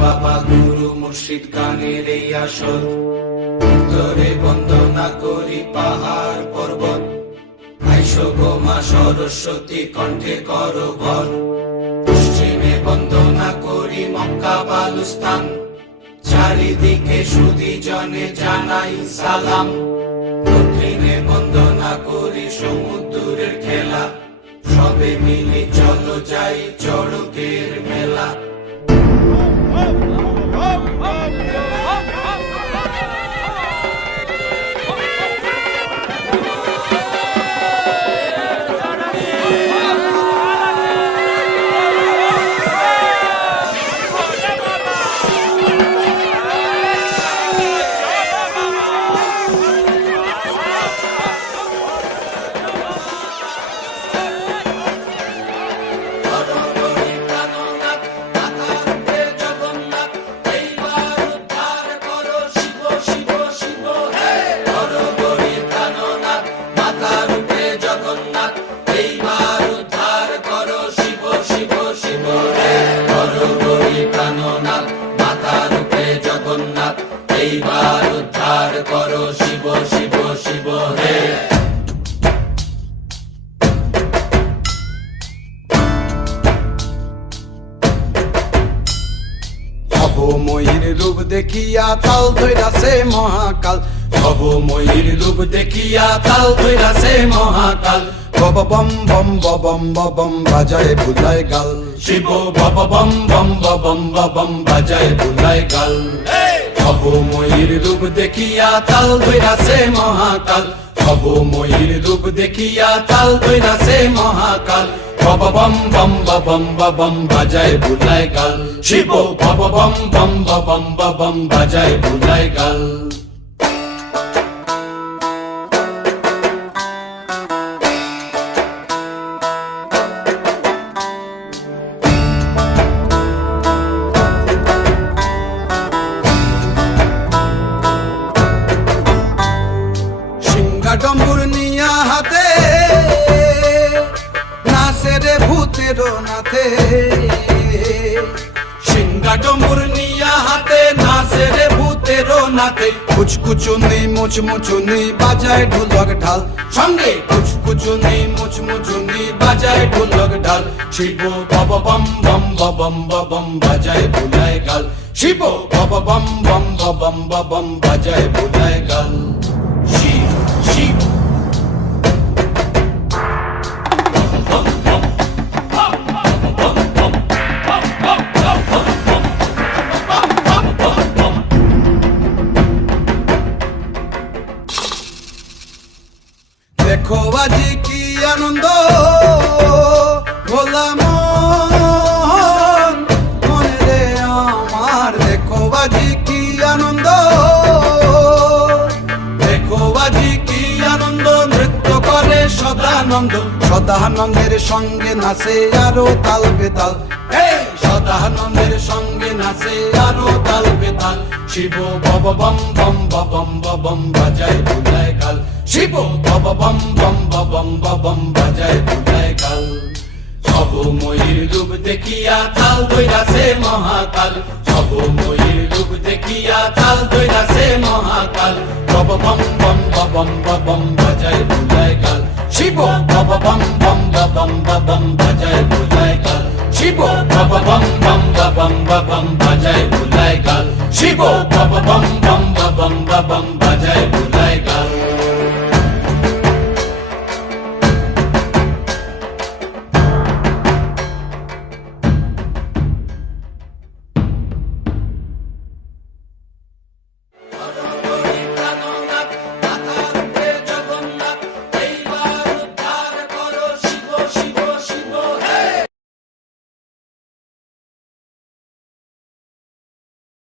বাবা গুরু মুর্শিদ গানের এই আসর, উত্তরে বন্দনা করি পাহাড় পর্বত, আইসো গো মা সরস্বতী কণ্ঠে করো ভর। পশ্চিমে বন্দনা করি মক্কা বালুস্তান, চারিদিকে সুধী জনে জানাই সালাম। দক্ষিণে বন্দনা করি সমুদ্রের খেলা, সবে মিলে চলো যাই চড়কের মেলা। এইবার উদ্ধার করো শিব শিব শিব হে। ভবময়ীর রূপ দেখিয়া তাল ধৈরাছে মহাকাল, ভবময়ীর রূপ দেখিয়া তাল ধৈরাছে মহাকাল। বব বম বম বম বম বাজায় বুলায় গাল, শিব বব বম বম বম বম বাজায় বুলায় গাল। ভবময়ীর রূপ দেখিয়া তাল ধৈরাছে মহাকাল, ভবময়ীর রূপ দেখিয়া তাল ধৈরাছে মহাকাল। বব বম বম বম বাজায় বুলায় গাল, শিব বব বম বম বম বাজায় বুলায় গাল। ডম্বুর নিয়া হাতে নাচে রে ভূতের নাথে, সিংহা ডম্বুর নিয়া হাতে নাচে রে ভূতের নাথে। কুচকুচুনি মুচমুচুনি বাজায় ঢোলক ঢাল, সঙ্গে কুচকুচুনি মুচমুচুনি বাজায় ঢোলক ঢাল। শিব বব বম বম বম বাজায় বুলায় গাল, শিব বব বম বম বম বাজায় বুলায় গাল। শিব শিব দেখো আজি কি আনন্দ ভোলা মনে রে আমার, দেখো আজি কি আনন্দ, দেখো আজি কি আনন্দ, নৃত্য করে সদানন্দ। সদানন্দের সঙ্গে নাচে আরো তাল বেতাল, সদানন্দের সঙ্গে নাচে আরো তাল বেতাল। শিব বব বম বম বাজায় বুলায় গাল, শিব বব বম বম বাজায় বুলায় গাল। ভবময়ীর রূপ দেখিয়া তাল ধৈরাছে মহাকাল, ভবময়ীর রূপ দেখিয়া তাল ধৈরাছে মহাকাল। বব বম বম বাজায় বুলায় গাল, শিব বব বম বম বাজায় বুলায় গাল, শিব বব বম বম বাজায় বুলায় গাল, শিব বব বম বম